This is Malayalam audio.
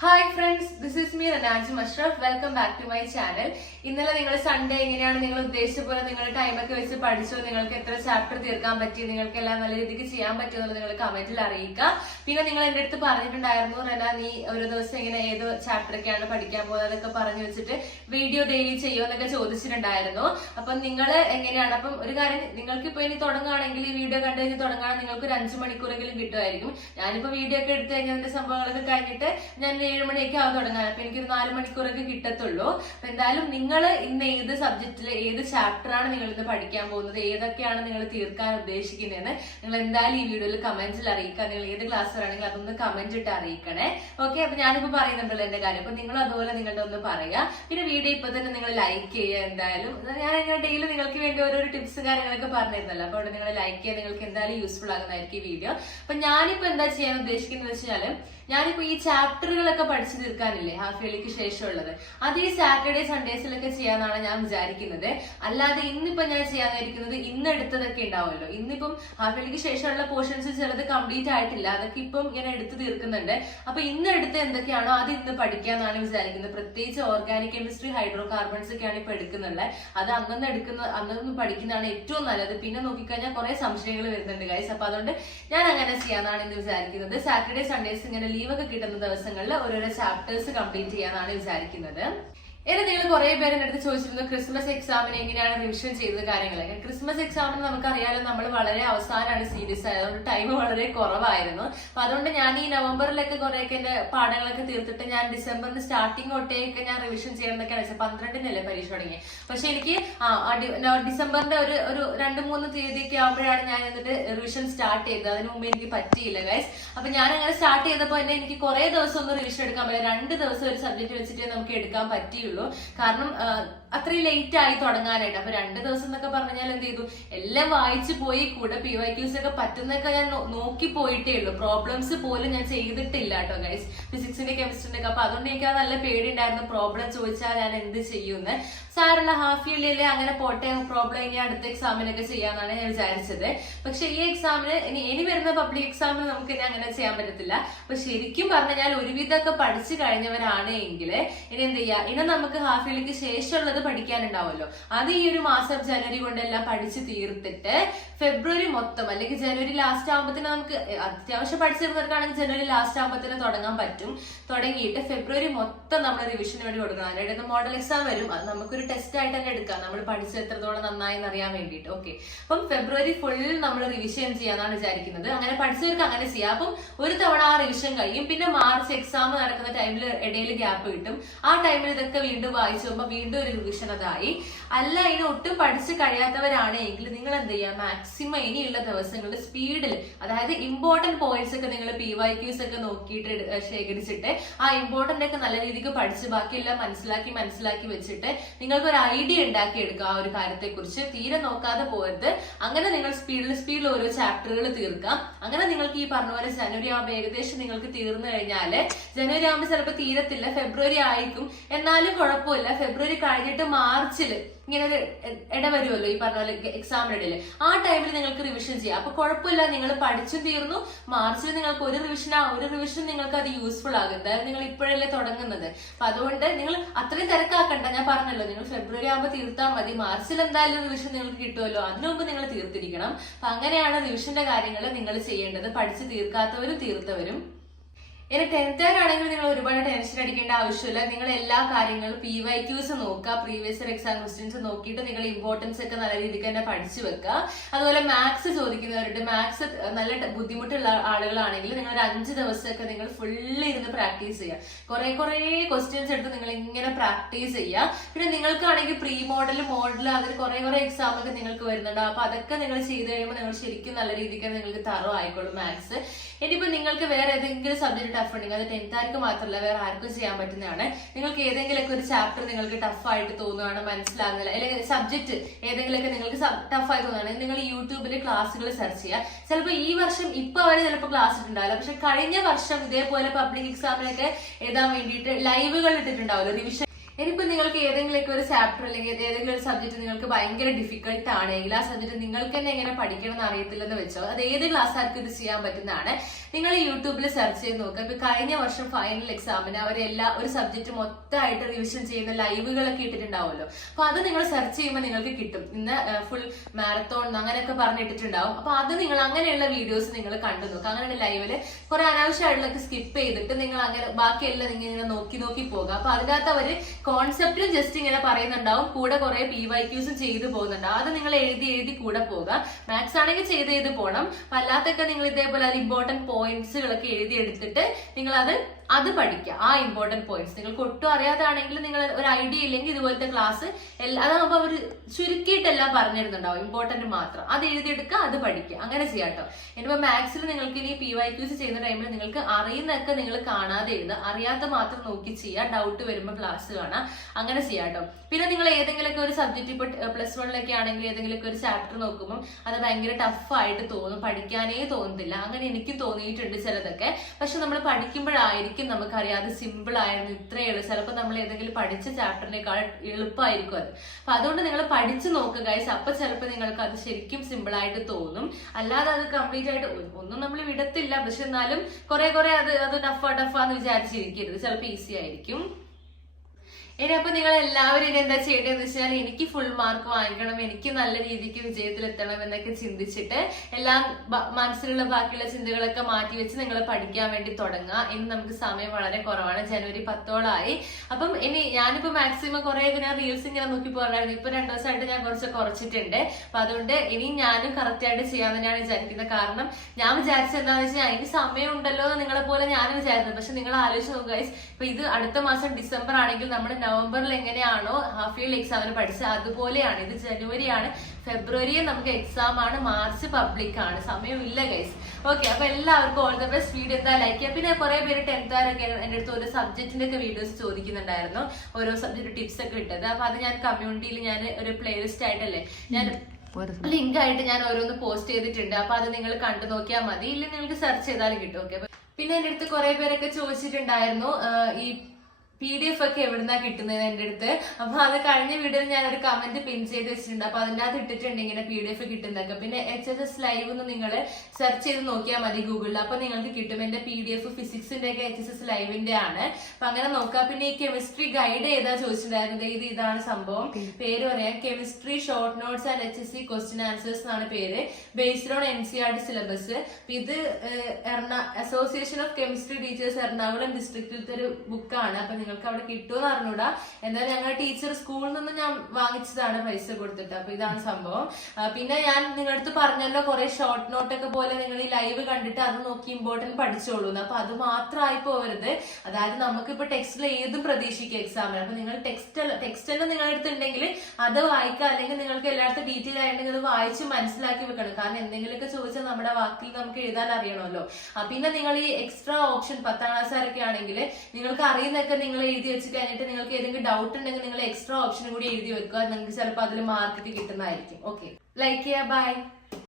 Hi friends this is me Ranaj Ashraf welcome back to my channel ഇന്നലെ നിങ്ങൾ സൺഡേ എങ്ങനെയാണ് നിങ്ങൾ ഉദ്ദേശിച്ച പോലെ നിങ്ങൾ ടൈമൊക്കെ വെച്ച് പഠിച്ചോ? നിങ്ങൾക്ക് എത്ര ചാപ്റ്റർ തീർക്കാൻ പറ്റി? നിങ്ങൾക്ക് എല്ലാം നല്ല രീതിക്ക് ചെയ്യാൻ പറ്റുമോ എന്നുള്ളത് നിങ്ങൾ കമന്റിൽ അറിയിക്കുക. പിന്നെ നിങ്ങൾ എന്റെ അടുത്ത് പറഞ്ഞിട്ടുണ്ടായിരുന്നു റന നീ ഒരു ദിവസം ഇങ്ങനെ ഏത് ചാപ്റ്ററൊക്കെയാണ് പഠിക്കാൻ പോകുന്നത്? അതൊക്കെ പറഞ്ഞു വെച്ചിട്ട് വീഡിയോ ഡെയിലി ചെയ്യുമോ എന്നൊക്കെ ചോദിച്ചിട്ടുണ്ടായിരുന്നു. അപ്പം നിങ്ങൾ എങ്ങനെയാണ്? അപ്പം ഒരു കാര്യം നിങ്ങൾക്ക് ഇപ്പൊ ഇനി തുടങ്ങുകയാണെങ്കിൽ ഈ വീഡിയോ കണ്ടു കഴിഞ്ഞ് തുടങ്ങുകയാണെങ്കിൽ നിങ്ങൾക്ക് ഒരു അഞ്ച് മണിക്കൂറെങ്കിലും കിട്ടുമായിരിക്കും. ഞാനിപ്പോ വീഡിയോ ഒക്കെ എടുത്തു കഴിഞ്ഞാൽ സംഭവങ്ങളൊക്കെ കഴിഞ്ഞിട്ട് ഞാൻ ഏഴ് മണിയൊക്കെ ആവും തുടങ്ങാൻ അപ്പൊ എനിക്കൊരു നാല് മണിക്കൂറൊക്കെ കിട്ടത്തുള്ളൂ. അപ്പൊ എന്തായാലും നിങ്ങൾ ഇന്ന് ഏത് സബ്ജക്റ്റിൽ ഏത് ചാപ്റ്റർ ആണ് നിങ്ങൾ ഇന്ന് പഠിക്കാൻ പോകുന്നത്? ഏതൊക്കെയാണ് നിങ്ങൾ തീർക്കാൻ ഉദ്ദേശിക്കുന്നതെന്ന് നിങ്ങൾ എന്തായാലും ഈ വീഡിയോയിൽ കമന്റ്സിൽ അറിയിക്കുക. നിങ്ങൾ ഏത് ക്ലാസ് ആണെങ്കിൽ അതൊന്ന് കമന്റ് ഇട്ട് അറിയിക്കണേ. ഓക്കെ അപ്പൊ ഞാനിപ്പോ പറയുന്നുണ്ടല്ലോ എന്റെ കാര്യം. അപ്പൊ നിങ്ങൾ അതുപോലെ നിങ്ങളുടെ ഒന്ന് പറയുക പിന്നെ വീഡിയോ ഇപ്പൊ തന്നെ നിങ്ങൾ ലൈക്ക് ചെയ്യുക എന്തായാലും. ഞാൻ ഇങ്ങനെ ഡെയിലി നിങ്ങൾക്ക് വേണ്ടി ഓരോരോ ടിപ്സ് കാര്യങ്ങളൊക്കെ പറഞ്ഞിരുന്നല്ലോ. അപ്പോൾ നിങ്ങൾ ലൈക്ക് ചെയ്യുക. നിങ്ങൾക്ക് എന്തായാലും യൂസ്ഫുൾ ആകുന്നതായിരിക്കും ഈ വീഡിയോ അപ്പൊ ഞാനിപ്പോ എന്താ ചെയ്യാൻ ഉദ്ദേശിക്കുന്നത് വെച്ചാൽ ഞാനിപ്പോ ഈ ചാപ്റ്ററുകളൊക്കെ പഠിച്ചു തീർക്കാനില്ലേ ഹാഫ് ഇയർലിക്ക് ശേഷമുള്ളത്. അത് ഈ സാറ്റർഡേ സൺഡേസിലൊക്കെ ചെയ്യാന്നാണ് ഞാൻ വിചാരിക്കുന്നത്. അല്ലാതെ ഇന്നിപ്പോ ഞാൻ ചെയ്യാനായിരിക്കുന്നത് ഇന്ന് എടുത്തതൊക്കെ ഉണ്ടാവുമല്ലോ. ഇന്നിപ്പം ഹാഫ് ഇയർലിക്ക് ശേഷമുള്ള പോർഷൻസ് ചിലത് കംപ്ലീറ്റ് ആയിട്ടില്ല. അതൊക്കെ ഇപ്പം ഇങ്ങനെ എടുത്ത് തീർക്കുന്നുണ്ട്. അപ്പൊ ഇന്ന് എടുത്ത് എന്തൊക്കെയാണോ അത് ഇന്ന് പഠിക്കാന്നാണ് വിചാരിക്കുന്നത്. പ്രത്യേകിച്ച് ഓർഗാനിക് കെമിസ്ട്രി ഹൈഡ്രോ കാർബൺസ് ഒക്കെയാണ് ഇപ്പൊ എടുക്കുന്നുള്ളത് അത് അന്നന്ന് എടുക്കുന്ന അന്നൊന്ന് പഠിക്കുന്നതാണ് ഏറ്റവും നല്ലത്. പിന്നെ നോക്കിക്കഴിഞ്ഞാൽ കുറെ സംശയങ്ങൾ വരുന്നുണ്ട് ഗൈസ് അപ്പൊ അതുകൊണ്ട് ഞാൻ അങ്ങനെ ചെയ്യാന്നാണ് ഇന്ന് വിചാരിക്കുന്നത്. സാറ്റർഡേ സൺഡേസ് ഇങ്ങനെ ലീവ് ഒക്കെ കിട്ടുന്ന ദിവസങ്ങളിൽ ഓരോരോ ചാപ്റ്റേഴ്സ് കംപ്ലീറ്റ് ചെയ്യാനാണ് വിചാരിക്കുന്നത്. ഇനി നിങ്ങൾ കുറെ പേര് അടുത്ത് ചോദിച്ചിരുന്നു ക്രിസ്മസ് എക്സാമിന് എങ്ങനെയാണ് റിവിഷൻ ചെയ്തത് കാര്യങ്ങളൊക്കെ? ക്രിസ്മസ് എക്സാമിന് നമുക്കറിയാലോ നമ്മൾ വളരെ അവസാനമാണ് സീരിയസ് ആയത്. അതുകൊണ്ട് ടൈം വളരെ കുറവായിരുന്നു. അപ്പൊ അതുകൊണ്ട് ഞാൻ ഈ നവംബറിലൊക്കെ കുറെയൊക്കെ എന്റെ പാഠങ്ങളൊക്കെ തീർത്തിട്ട് ഞാൻ ഡിസംബറിന് സ്റ്റാർട്ടിങ് തൊട്ടേക്ക് ഞാൻ റിവിഷൻ ചെയ്യണമെന്നൊക്കെയാണ് വെച്ചാൽ പന്ത്രണ്ടിനല്ലേ പരീക്ഷ തുടങ്ങി പക്ഷെ എനിക്ക് ഡിസംബറിന്റെ ഒരു ഒരു രണ്ട് മൂന്ന് തീയതിയൊക്കെ ആകുമ്പോഴാണ് ഞാൻ എന്നിട്ട് റിവിഷൻ സ്റ്റാർട്ട് ചെയ്തത്. അതിന് മുമ്പ് എനിക്ക് പറ്റിയില്ല ഗൈസ് അപ്പൊ ഞാൻ അങ്ങനെ സ്റ്റാർട്ട് ചെയ്തപ്പോൾ തന്നെ എനിക്ക് കുറെ ദിവസം ഒന്ന് റിവിഷൻ എടുക്കാൻ പറ്റില്ല. രണ്ട് ദിവസം ഒരു സബ്ജക്ട് വെച്ചിട്ട് നമുക്ക് എടുക്കാൻ പറ്റിയുള്ളൂ. കാരണം ആ, അത്രയും ലേറ്റ് ആയി തുടങ്ങാനായിട്ട്. അപ്പൊ രണ്ട് ദിവസം എന്നൊക്കെ പറഞ്ഞാൽ എന്ത് ചെയ്തു? എല്ലാം വായിച്ചു പോയി കൂടെ പി വൈ ക്യൂസ് ഒക്കെ പറ്റുന്നൊക്കെ ഞാൻ നോക്കി പോയിട്ടേ ഉള്ളൂ. പ്രോബ്ലംസ് പോലും ഞാൻ ചെയ്തിട്ടില്ല കേട്ടോ ഗൈസ് ഫിസിക്സിന്റെ കെമിസ്ട്രിന്റെ ഒക്കെ. അപ്പൊ അതുകൊണ്ട് എനിക്ക് നല്ല പേടി ഉണ്ടായിരുന്നു പ്രോബ്ലം ചോദിച്ചാൽ ഞാൻ എന്ത് ചെയ്യുമെന്ന് സാറുള്ള ഹാഫ് ഇയർലി അങ്ങനെ പോട്ടെ പ്രോബ്ലം ഇനി അടുത്ത എക്സാമിനൊക്കെ ചെയ്യാന്നാണ് ഞാൻ വിചാരിച്ചത്. പക്ഷെ ഈ എക്സാമിന് ഇനി ഇനി വരുന്ന പബ്ലിക് എക്സാമിന് നമുക്ക് ഇനി അങ്ങനെ ചെയ്യാൻ പറ്റത്തില്ല. അപ്പൊ ശരിക്കും പറഞ്ഞാൽ ഒരുവിധമൊക്കെ പഠിച്ചു കഴിഞ്ഞവരാണ് എങ്കിൽ ഇനി എന്ത് ചെയ്യാ? ഇനി നമുക്ക് ഹാഫ് ഇയർലിക്ക് ശേഷമുള്ളത് പഠിക്കാനുണ്ടാവുമല്ലോ. അത് ഈ ഒരു മാസം ജനുവരി കൊണ്ടെല്ലാം പഠിച്ച് തീർത്തിട്ട് ഫെബ്രുവരി മൊത്തം അല്ലെങ്കിൽ ജനുവരി ലാസ്റ്റ് ആകുമ്പോഴത്തേന് നമുക്ക് അത്യാവശ്യം പഠിച്ചിരുന്നവർക്കാണെങ്കിൽ ജനുവരി ലാസ്റ്റ് ആകുമ്പോഴത്തേന് തുടങ്ങാൻ പറ്റും. തുടങ്ങിയിട്ട് ഫെബ്രുവരി മൊത്തം നമ്മൾ റിവിഷന് വേണ്ടി കൊടുക്കണം. അതിനിടയിൽ മോഡൽ എക്സാം വരും. അത് നമുക്കൊരു ടെസ്റ്റ് ആയിട്ട് തന്നെ എടുക്കാം. നമ്മൾ പഠിച്ചത് എത്രത്തോളം നന്നായി എന്നറിയാൻ വേണ്ടിയിട്ട്. ഓക്കെ അപ്പം ഫെബ്രുവരി ഫുൾ നമ്മൾ റിവിഷൻ ചെയ്യാന്നാണ് വിചാരിക്കുന്നത്. അങ്ങനെ പഠിച്ചവർക്ക് അങ്ങനെ ചെയ്യാം. അപ്പം ഒരു തവണ ആ റിവിഷൻ കഴിയും. പിന്നെ മാർച്ച് എക്സാം നടക്കുന്ന ടൈമിൽ ഇടയിൽ ഗ്യാപ്പ് കിട്ടും. ആ ടൈമിൽ ഇതൊക്കെ വീണ്ടും വായിച്ചു പോകുമ്പോൾ വീണ്ടും ഒരു റിവിഷൻ അതായി അല്ല ഇനി ഒട്ടും പഠിച്ചു കഴിയാത്തവരാണ് എങ്കിൽ നിങ്ങൾ എന്ത് ചെയ്യുക മാക്സിമം ഇനിയുള്ള ദിവസങ്ങളിൽ സ്പീഡിൽ അതായത് ഇമ്പോർട്ടന്റ് പോയിന്റ്സ് ഒക്കെ നിങ്ങൾ പി വൈ ക്യൂസ് ഒക്കെ നോക്കിയിട്ട് ശേഖരിച്ചിട്ട് ആ ഇമ്പോർട്ടന്റ് ഒക്കെ നല്ല രീതിക്ക് പഠിച്ച് ബാക്കിയെല്ലാം മനസ്സിലാക്കി മനസ്സിലാക്കി വെച്ചിട്ട് നിങ്ങൾക്ക് ഒരു ഐഡിയ ഉണ്ടാക്കി എടുക്കുക ആ ഒരു കാര്യത്തെ കുറിച്ച് തീരെ നോക്കാതെ പോകരുത് അങ്ങനെ നിങ്ങൾ സ്പീഡിൽ സ്പീഡിൽ ഓരോ ചാപ്റ്ററുകൾ തീർക്കാം. അങ്ങനെ നിങ്ങൾക്ക് ഈ പറഞ്ഞ പോലെ ജനുവരി ആകുമ്പോൾ ഏകദേശം നിങ്ങൾക്ക് തീർന്നു കഴിഞ്ഞാൽ ജനുവരി ആകുമ്പോൾ ചിലപ്പോൾ തീരത്തില്ല ഫെബ്രുവരി ആയിരിക്കും. എന്നാലും കുഴപ്പമില്ല ഫെബ്രുവരി കഴിഞ്ഞിട്ട് മാർച്ചിൽ ഇങ്ങനെ ഒരു ഇട വരുമല്ലോ ഈ പറഞ്ഞ പോലെ എക്സാമിന് ഇടയിൽ ആ ടൈമിൽ നിങ്ങൾക്ക് റിവിഷൻ ചെയ്യാം. അപ്പൊ കുഴപ്പമില്ല നിങ്ങൾ പഠിച്ചും തീർന്നു. മാർച്ചിൽ നിങ്ങൾക്ക് ഒരു റിവിഷൻ ആ ഒരു റിവിഷൻ നിങ്ങൾക്ക് അത് യൂസ്ഫുൾ ആകും. എന്തായാലും നിങ്ങൾ ഇപ്പോഴല്ലേ തുടങ്ങുന്നത്. അപ്പൊ അതുകൊണ്ട് നിങ്ങൾ അത്രയും തിരക്കാക്കണ്ട. ഞാൻ പറഞ്ഞല്ലോ നിങ്ങൾ ഫെബ്രുവരി ആകുമ്പോൾ തീർത്താൽ മതി. മാർച്ചിൽ എന്തായാലും റിവിഷൻ നിങ്ങൾക്ക് കിട്ടുമല്ലോ അതിനു മുമ്പ് നിങ്ങൾ തീർത്തിരിക്കണം. അപ്പൊ അങ്ങനെയാണ് റിവിഷന്റെ കാര്യങ്ങൾ നിങ്ങൾ ചെയ്യേണ്ടത്. പഠിച്ച് തീർക്കാത്തവരും തീർത്തവരും. ഇനി ടെൻത്തുകാരാണെങ്കിൽ നിങ്ങൾ ഒരുപാട് ടെൻഷൻ അടിക്കേണ്ട ആവശ്യമില്ല. നിങ്ങൾ എല്ലാ കാര്യങ്ങളും പി വൈ ക്യൂസ് നോക്കുക പ്രീവിയസ് ഇയർ എക്സാം ക്വസ്റ്റ്യൻസ് നോക്കിയിട്ട് നിങ്ങൾ ഇമ്പോർട്ടൻസ് ഒക്കെ നല്ല രീതിക്ക് തന്നെ പഠിച്ചു വെക്കുക. അതുപോലെ മാത്സ് ചോദിക്കുന്നവരുണ്ട്. മാത്സ് നല്ല ബുദ്ധിമുട്ടുള്ള ആളുകളാണെങ്കിൽ നിങ്ങൾ ഒരു അഞ്ച് ദിവസമൊക്കെ നിങ്ങൾ ഫുള്ള് ഇരുന്ന് പ്രാക്ടീസ് ചെയ്യുക. കുറെ കുറെ ക്വസ്റ്റ്യൻസ് എടുത്ത് നിങ്ങൾ ഇങ്ങനെ പ്രാക്ടീസ് ചെയ്യുക. പിന്നെ നിങ്ങൾക്കാണെങ്കിൽ പ്രീ മോഡൽ മോഡൽ അതിൽ കുറെ കുറെ എക്സാം ഒക്കെ നിങ്ങൾക്ക് വരുന്നുണ്ടാവും അപ്പൊ അതൊക്കെ നിങ്ങൾ ചെയ്ത് കഴിയുമ്പോൾ നിങ്ങൾ ശരിക്കും നല്ല രീതിക്ക് നിങ്ങൾക്ക് തറവ് ആയിക്കോളും മാത്സ് ഇനിയിപ്പോ നിങ്ങൾക്ക് വേറെ ഏതെങ്കിലും സബ്ജക്ട് ടഫ് ഉണ്ടെങ്കിൽ അത് ടെൻത്താർക്ക് മാത്രമല്ല വേറെ ആർക്കും ചെയ്യാൻ പറ്റുന്നതാണ്. നിങ്ങൾക്ക് ഏതെങ്കിലുമൊക്കെ ഒരു ചാപ്റ്റർ നിങ്ങൾക്ക് ടഫ് ആയിട്ട് തോന്നുകയാണ് മനസ്സിലാകുന്നില്ല അല്ലെങ്കിൽ സബ്ജക്ട് ഏതെങ്കിലുമൊക്കെ നിങ്ങൾക്ക് ടഫ് ആയി തോന്നുകയാണെങ്കിൽ നിങ്ങൾ യൂട്യൂബിൽ ക്ലാസ്സുകൾ സെർച്ച് ചെയ്യുക. ചിലപ്പോൾ ഈ വർഷം ഇപ്പൊ അവർ ചിലപ്പോൾ ക്ലാസ് ഇട്ടുണ്ടാവില്ല. പക്ഷെ കഴിഞ്ഞ വർഷം ഇതേപോലെ പബ്ലിക് എക്സാമിനൊക്കെ എഴുതാൻ വേണ്ടിയിട്ട് ലൈവുകൾ ഇട്ടിട്ടുണ്ടാവില്ല. റിവിഷൻ ഇനിയിപ്പോ നിങ്ങൾക്ക് ഏതെങ്കിലും ഒരു ചാപ്റ്റർ അല്ലെങ്കിൽ ഏതെങ്കിലും ഒരു സബ്ജക്ട് നിങ്ങൾക്ക് ഭയങ്കര ഡിഫിക്കൽട്ട് ആണെങ്കിൽ ആ സബ്ജക്ട് നിങ്ങൾക്ക് തന്നെ എങ്ങനെ പഠിക്കണം എന്ന് അറിയത്തില്ലെന്ന് വെച്ചോ. അത് ഏത് ക്ലാസ്സുകാർക്ക് ഇത് ചെയ്യാൻ പറ്റുന്നതാണ്. നിങ്ങൾ യൂട്യൂബിൽ സെർച്ച് ചെയ്ത് നോക്കുക. ഇപ്പൊ കഴിഞ്ഞ വർഷം ഫൈനൽ എക്സാമിന് അവരെല്ലാ ഒരു സബ്ജക്ട് മൊത്തമായിട്ട് റിവിഷൻ ചെയ്യുന്ന ലൈവുകളൊക്കെ ഇട്ടിട്ടുണ്ടാവുമല്ലോ. അപ്പൊ അത് നിങ്ങൾ സെർച്ച് ചെയ്യുമ്പോൾ നിങ്ങൾക്ക് കിട്ടും. ഇന്ന് ഫുൾ മാരത്തോൺ അങ്ങനെയൊക്കെ പറഞ്ഞിട്ടിട്ടുണ്ടാവും. അപ്പൊ അത് നിങ്ങൾ അങ്ങനെയുള്ള വീഡിയോസ് നിങ്ങൾ കണ്ടു നോക്കുക. അങ്ങനെയുള്ള ലൈവിൽ കുറെ അനാവശ്യമായിട്ടുള്ളൊക്കെ സ്കിപ്പ് ചെയ്തിട്ട് നിങ്ങൾ അങ്ങനെ ബാക്കിയെല്ലാം നിങ്ങൾ ഇങ്ങനെ നോക്കി നോക്കി പോകുക അപ്പൊ അതിനകത്ത് അവർ കോൺസെപ്റ്റും ജസ്റ്റ് ഇങ്ങനെ പറയുന്നുണ്ടാവും. കൂടെ കുറെ പി വൈ ക്യൂസും ചെയ്തു പോകുന്നുണ്ട്. അത് നിങ്ങൾ എഴുതി എഴുതി കൂടെ പോകുക മാത്സ് ആണെങ്കിൽ ചെയ്ത് ചെയ്ത് പോകണം അല്ലാത്തൊക്കെ നിങ്ങൾ ഇതേപോലെ അത് ഇമ്പോർട്ടന്റ് പോയിന്റ്സുകളൊക്കെ എഴുതി എടുത്തിട്ട് നിങ്ങൾ അത് അത് പഠിക്കുക. ആ ഇമ്പോർട്ടന്റ് പോയിന്റ്സ് നിങ്ങൾക്ക് ഒട്ടും അറിയാതാണെങ്കിൽ നിങ്ങൾ ഒരു ഐഡിയ ഇല്ലെങ്കിൽ ഇതുപോലത്തെ ക്ലാസ് അതാകുമ്പോൾ അവർ ചുരുക്കിയിട്ടെല്ലാം പറഞ്ഞിരുന്നുണ്ടാവും. ഇമ്പോർട്ടന്റ് മാത്രം. അത് എഴുതിയെടുക്കുക അത് പഠിക്കുക. അങ്ങനെ ചെയ്യാം കേട്ടോ ഇനിയിപ്പോൾ മാത്സിൽ നിങ്ങൾക്ക് ഇനി പി വൈ ക്യൂസ് ചെയ്യുന്ന ടൈമിൽ നിങ്ങൾക്ക് അറിയുന്നതൊക്കെ നിങ്ങൾ കാണാതെ എഴുതുക. അറിയാത്ത മാത്രം നോക്കി ചെയ്യുക. ഡൗട്ട് വരുമ്പോൾ ക്ലാസ് കാണാം അങ്ങനെ ചെയ്യാം കേട്ടോ പിന്നെ നിങ്ങൾ ഏതെങ്കിലുമൊക്കെ ഒരു സബ്ജക്റ്റ് ഇപ്പോൾ പ്ലസ് വണ്ണിലൊക്കെ ആണെങ്കിൽ ഏതെങ്കിലുമൊക്കെ ഒരു ചാപ്റ്റർ നോക്കുമ്പോൾ അത് ഭയങ്കര ടഫായിട്ട് തോന്നും. പഠിക്കാനേ തോന്നുന്നില്ല അങ്ങനെ എനിക്ക് തോന്നിയിട്ടുണ്ട് ചിലതൊക്കെ. പക്ഷെ നമ്മൾ പഠിക്കുമ്പോഴായിരിക്കും നമുക്കറിയാം അത് സിമ്പിൾ ആയിരുന്നു ഇത്രയേ ഉള്ളൂ. ചിലപ്പോൾ നമ്മൾ ഏതെങ്കിലും പഠിച്ച ചാപ്റ്ററിനേക്കാൾ എളുപ്പമായിരിക്കും അത്. അപ്പൊ അതുകൊണ്ട് നിങ്ങൾ പഠിച്ചു നോക്കുക ഗൈസ് അപ്പൊ ചിലപ്പോൾ നിങ്ങൾക്ക് അത് ശരിക്കും സിമ്പിൾ ആയിട്ട് തോന്നും. അല്ലാതെ അത് കംപ്ലീറ്റ് ആയിട്ട് ഒന്നും നമ്മൾ വിടത്തില്ല. പക്ഷെ എന്നാലും കുറെ കുറെ അത് അത് ടഫാ ടഫാന്ന് വിചാരിച്ചിരിക്കരുത്. ചിലപ്പോൾ ഈസി ആയിരിക്കും. ഇനി അപ്പൊ നിങ്ങൾ എല്ലാവരും ഇനി എന്താ ചെയ്യേണ്ടതെന്ന് വെച്ചാൽ എനിക്ക് ഫുൾ മാർക്ക് വാങ്ങിക്കണം എനിക്ക് നല്ല രീതിക്ക് വിജയത്തിൽ എത്തണം എന്നൊക്കെ ചിന്തിച്ചിട്ട് എല്ലാം മനസ്സിലുള്ള ബാക്കിയുള്ള ചിന്തകളൊക്കെ മാറ്റി വെച്ച് നിങ്ങൾ പഠിക്കാൻ വേണ്ടി തുടങ്ങുക. ഇനി നമുക്ക് സമയം വളരെ കുറവാണ്. ജനുവരി പത്തോളായി. അപ്പം ഇനി ഞാനിപ്പോ മാക്സിമം കുറെ ഞാൻ റീൽസ് ഇങ്ങനെ നോക്കി പോകാറുണ്ട് ഇപ്പൊ രണ്ടു ദിവസമായിട്ട് ഞാൻ കുറച്ച് കുറച്ചിട്ടുണ്ട്. അപ്പൊ അതുകൊണ്ട് ഇനി ഞാനും കറക്റ്റ് ആയിട്ട് ചെയ്യാൻ തന്നെയാണ് വിചാരിക്കുന്നത്. കാരണം ഞാൻ വിചാരിച്ചത് എന്താണെന്ന് വെച്ചാൽ അതിന് സമയം ഉണ്ടല്ലോ നിങ്ങളെ പോലെ ഞാനും വിചാരിച്ചത്. പക്ഷെ നിങ്ങൾ ആലോചിച്ച് നോക്കുക. ഇപ്പൊ ഇത് അടുത്ത മാസം ഡിസംബർ ആണെങ്കിൽ നമ്മൾ നവംബറിൽ എങ്ങനെയാണോ ഹാഫ് ഇയർലി എക്സാമിന് പഠിച്ചത്. അതുപോലെയാണ് ഇത് ജനുവരിയാണ് ഫെബ്രുവരിയിൽ നമുക്ക് എക്സാം ആണ് മാർച്ച് പബ്ലിക് ആണ്. സമയമില്ല ഗൈസ് ഓക്കെ അപ്പൊ എല്ലാവർക്കും ഓൾ ദ ബെസ്റ്റ് വീഡിയോ എന്താ ലൈക്ക് ചെയ്യുക. പിന്നെ കുറെ പേര് ടെൻത്തുകാരൊക്കെ എന്റെ അടുത്ത് ഓരോ സബ്ജക്റ്റിന്റെ ഒക്കെ വീഡിയോസ് ചോദിക്കുന്നുണ്ടായിരുന്നു. ഓരോ സബ്ജക്ട് ടിപ്സ് ഒക്കെ ഇട്ടത്. അപ്പൊ അത് ഞാൻ കമ്മ്യൂണിറ്റിയിൽ ഞാൻ ഒരു പ്ലേലിസ്റ്റ് ആയിട്ടല്ലേ ഞാൻ ലിങ്ക് ആയിട്ട് ഞാൻ ഓരോന്ന് പോസ്റ്റ് ചെയ്തിട്ടുണ്ട്. അപ്പൊ അത് നിങ്ങൾ കണ്ടു നോക്കിയാൽ മതി. ഇല്ലെങ്കിൽ നിങ്ങൾക്ക് സെർച്ച് ചെയ്താലും കിട്ടും. ഓക്കെ പിന്നെ എന്റെ അടുത്ത് കുറെ പേരൊക്കെ ചോദിച്ചിട്ടുണ്ടായിരുന്നു. ഈ പി ഡി എഫ് ഒക്കെ എവിടുന്നാ കിട്ടുന്നത് എന്റെ അടുത്ത്? അപ്പൊ അത് കഴിഞ്ഞ വീഡിയോയിൽ ഞാൻ ഒരു കമന്റ് പിൻ ചെയ്ത് വെച്ചിട്ടുണ്ട്. അപ്പൊ അതിന്റെ അകത്ത് ഇട്ടിട്ടുണ്ട് ഇങ്ങനെ പി ഡി എഫ് കിട്ടുന്നതൊക്കെ. പിന്നെ എച്ച് എസ് എസ് ലൈവ് എന്ന് നിങ്ങൾ സെർച്ച് ചെയ്ത് നോക്കിയാൽ മതി ഗൂഗിളിൽ അപ്പൊ നിങ്ങൾക്ക് കിട്ടും. എന്റെ പി ഡി എഫ് ഫിസിക്സിന്റെ ഒക്കെ എച്ച് എസ് എസ് ലൈവിന്റെ ആണ്. അപ്പൊ അങ്ങനെ നോക്കാം. പിന്നെ ഈ കെമിസ്ട്രി ഗൈഡ് ഏതാ ചോദിച്ചിട്ടുണ്ടായിരുന്നത്? ഇത് ഇതാണ് സംഭവം. പേര് പറയാം. Chemistry short notes and H S C question answers എന്നാണ് പേര്. Based on N C R T syllabus ഇത് എറണാ association of chemistry teachers Ernakulam ഡിസ്ട്രിക്റ്റിലത്തെ ഒരു ബുക്കാണ് അപ്പൊ നിങ്ങൾക്ക് അവിടെ കിട്ടുമെന്ന് അറിഞ്ഞൂടാ. എന്തായാലും ഞങ്ങൾ ടീച്ചർ സ്കൂളിൽ നിന്ന് ഞാൻ വാങ്ങിച്ചതാണ് പൈസ കൊടുത്തിട്ട്. അപ്പൊ ഇതാണ് സംഭവം. പിന്നെ ഞാൻ നിങ്ങളടുത്ത് പറഞ്ഞല്ലോ കുറെ ഷോർട്ട് നോട്ടൊക്കെ പോലെ നിങ്ങൾ ഈ ലൈവ് കണ്ടിട്ട് അത് നോക്കി ഇമ്പോർട്ടന്റ് പഠിച്ചോളൂ. അപ്പൊ അത് മാത്രമായി പോകരുത് അതായത് നമുക്ക് ഇപ്പൊ ടെക്സ്റ്റിൽ ഏതും പ്രതീക്ഷിക്കുക എക്സാമിന് അപ്പൊ നിങ്ങൾ ടെക്സ്റ്റ് ടെക്സ്റ്റ് തന്നെ നിങ്ങളുടെ അടുത്ത് ഉണ്ടെങ്കിൽ അത് വായിക്കുക അല്ലെങ്കിൽ നിങ്ങൾക്ക് എല്ലായിടത്തും ഡീറ്റെയിൽ ആയിട്ടുണ്ടെങ്കിൽ അത് വായിച്ച് മനസ്സിലാക്കി വെക്കണം. കാരണം എന്തെങ്കിലുമൊക്കെ ചോദിച്ചാൽ നമ്മുടെ വാക്കിൽ നമുക്ക് എഴുതാൻ അറിയണമല്ലോ. പിന്നെ നിങ്ങൾ ഈ എക്സ്ട്രാ ഓപ്ഷൻ പത്താം ക്ലാസ്സുകാരൊക്കെ ആണെങ്കിൽ നിങ്ങൾക്ക് അറിയുന്നൊക്കെ നിങ്ങൾ എഴുതി വെച്ച് കഴിഞ്ഞിട്ട് നിങ്ങൾക്ക് ഏതെങ്കിലും ഡൗട്ട് ഉണ്ടെങ്കിൽ നിങ്ങൾ എക്സ്ട്രാ ഓപ്ഷൻ കൂടി എഴുതി വെക്കുക. നിങ്ങൾക്ക് ചിലപ്പോൾ അതിൽ മാർക്ക് കിട്ടുന്നതായിരിക്കും. ഓക്കെ ലൈക്ക് ചെയ്യുക ബൈ